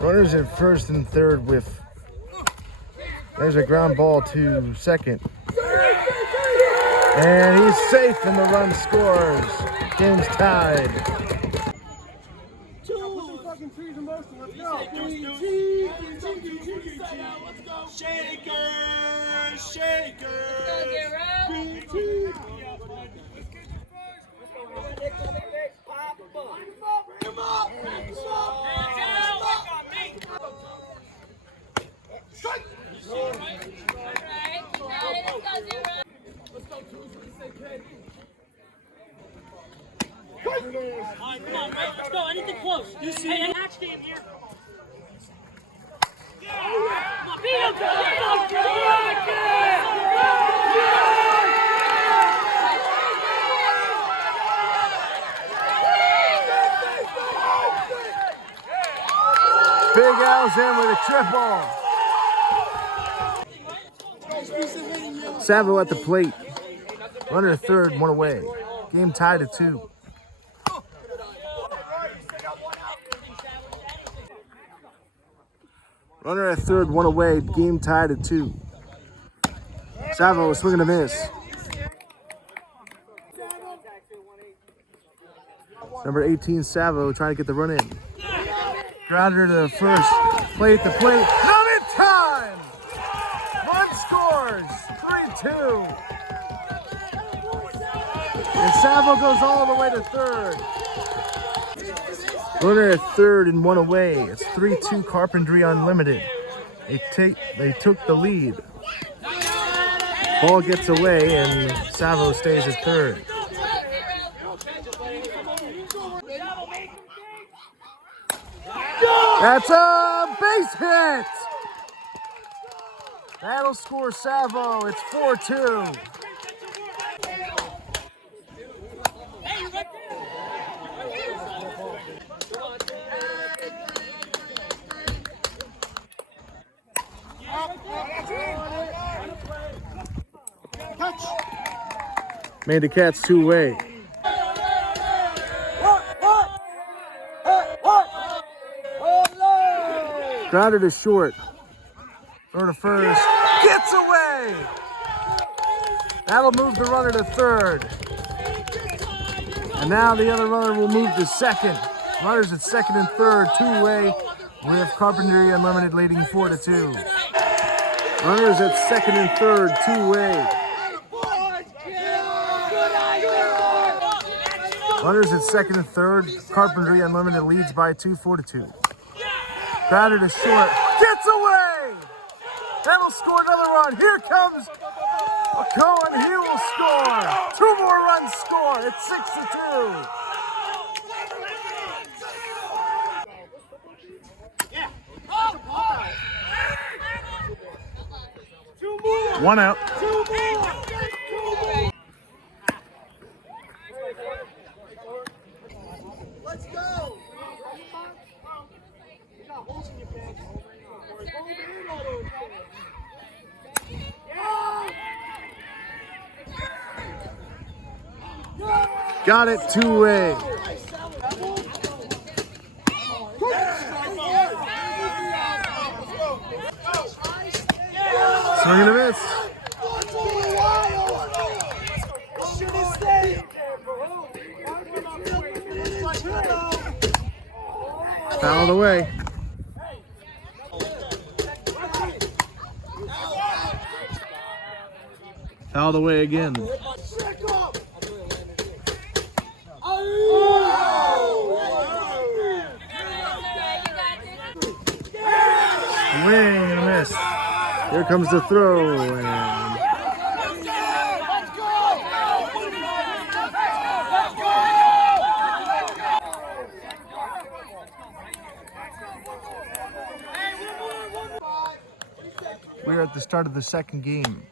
Runners at first and third with, there's a ground ball to second. And he's safe and the run scores. Game's tied. Come on, Ray, let's go. Anything close. You see hey, match game here. Come on, beat him! Big Al's in with a triple. Savo at the plate. Runner at third, one away. Game tied at 2. Runner at third, one away. Game tied at 2. Savo swinging a miss. Number 18, Savo, trying to get the run in. Grounder to the first. Plate the plate. Not in time! Run scores. 3-2. And Savo goes all the way to third. Runner at third and one away. It's 3-2 Carpentry Unlimited. They took the lead. Ball gets away and Savo stays at third. That's a base hit! That'll score Savo. It's 4-2. Made the Cats two-way. Grounder to short. Throw to first. Gets away! That'll move the runner to third. And now the other runner will move to second. Runners at second and third, two-way, with Carpentry Unlimited leading 4-2. Runners at second and third, two-way. Runners at second and third, Carpentry Unlimited leads by 2, 4-2. Grounder to short, gets away! That'll score another run. Here comes Cohen, he will score. 2 more runs score, it's 6-2. One out. Let's go. Got it, two-way. Swing and a miss. Fouled away. Fouled away again. Swing and a miss. Here comes the throw. And we're at the start of the second game.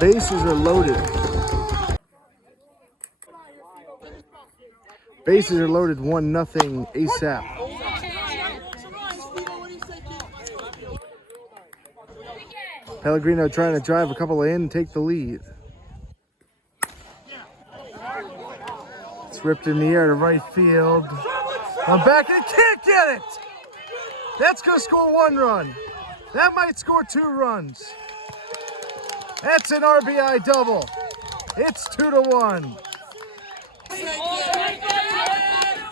Bases are loaded. Bases are loaded, 1-0 ASAP. Pellegrino trying to drive a couple in and take the lead. It's ripped in the air to right field. I'm back and can't get it! That's gonna score 1 run. That might score 2 runs. That's an RBI double. It's 2-1.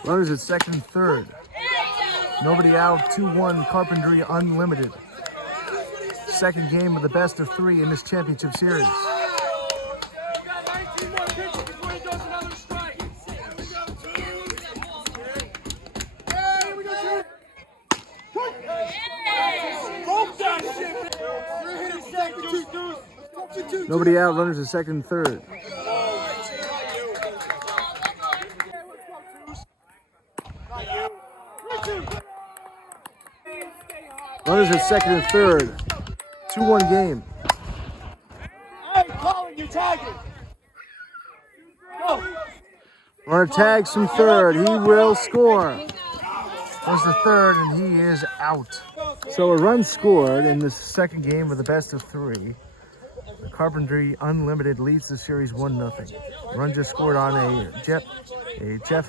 Runners at second and third. Nobody out, 2-1 Carpentry Unlimited. Second game of the best of 3 in this championship series. Nobody out, runners at second and third. Runners at second and third. 2-1 game. Hey, calling you, tagging. Go. Runner tags from third. He will score. Goes to third, and he is out. So a run scored in this second game of the best of 3. The Carpentry Unlimited leads the series 1-0. Run just scored on a Jeff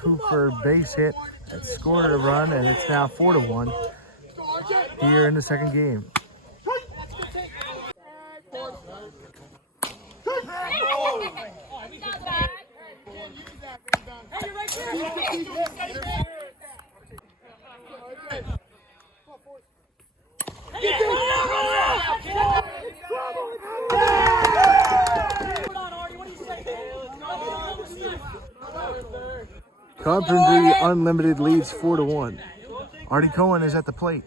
Hupfer base hit that scored a run, and it's now 4-1 here in the second game. Carpentry Unlimited leads 4-1. Artie Cohen is at the plate.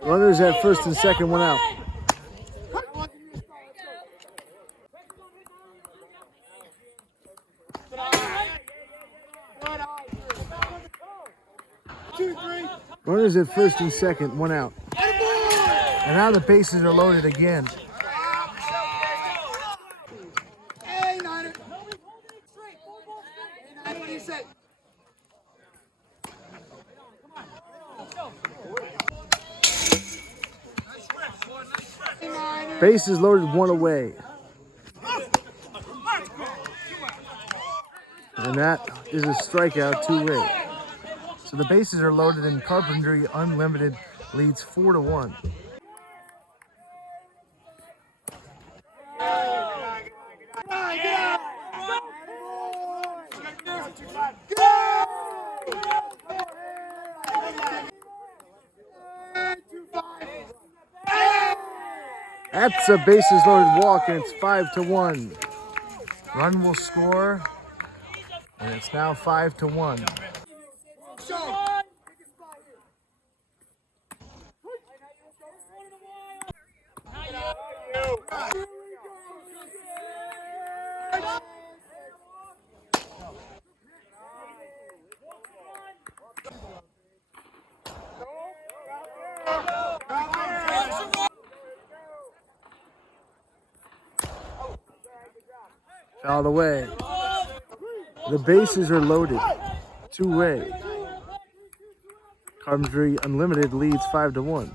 Runners at first and second, 1 out. Runners at first and second, 1 out. And now the bases are loaded again. Bases loaded, 1 away. And that is a strikeout, 2-way. So the bases are loaded and Carpentry Unlimited leads 4-1. That's a bases loaded walk, and it's 5-1. Run will score, and it's now 5-1. All the way. The bases are loaded. 2-way. Carpentry Unlimited leads 5-1.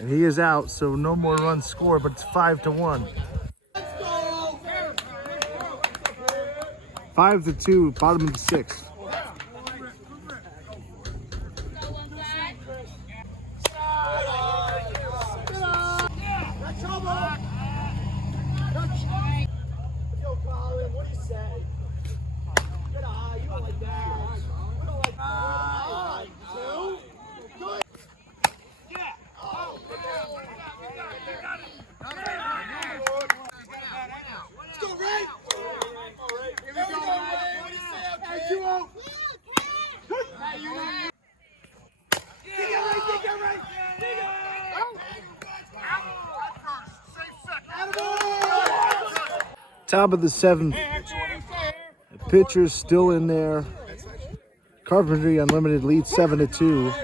And he is out, so no more runs scored, but it's 5-1. 5-2, bottom of the sixth. Yo, Colin, what do you say? Get a high, you don't like that. We don't like high. Two. Good. Yeah. Oh. Let's go, Ray. Here we go, Ray. What do you say? Okay, 2-0. Hey, you know you. Dig it, Ray. Dig it, Ray. Dig it. Top of the seventh. The pitcher's still in there. Carpentry Unlimited leads 7-2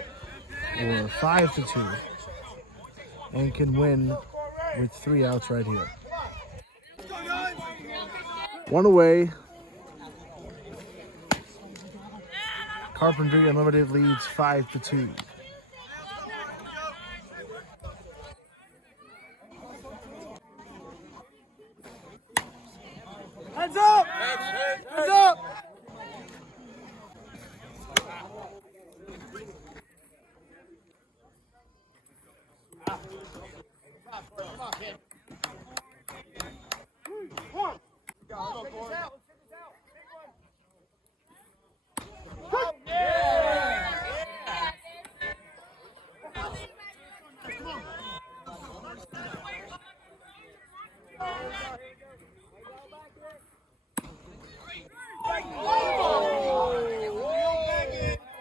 or 5-2 and can win with 3 outs right here. One away. Carpentry Unlimited leads 5-2. Hands up! Hands up!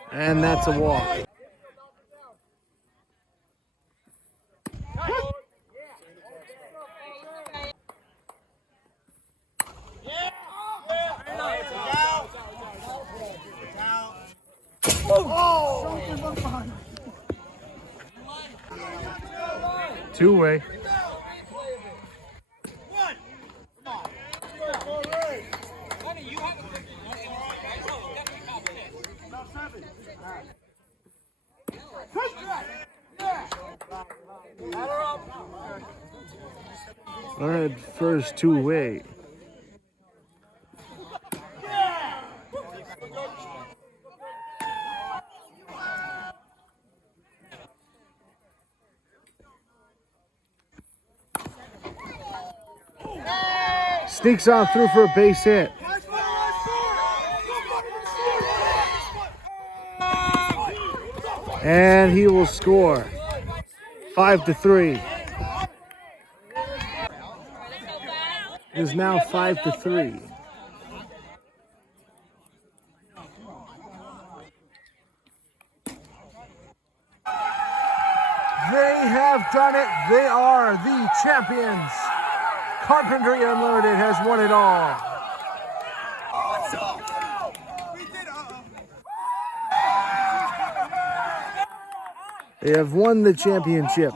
And that's a walk. Two-way. All right, first two-way. Sneaks on through for a base hit. And he will score. 5-3. It is now 5-3. They have done it. They are the champions. Carpentry Unlimited has won it all. They have won the championship.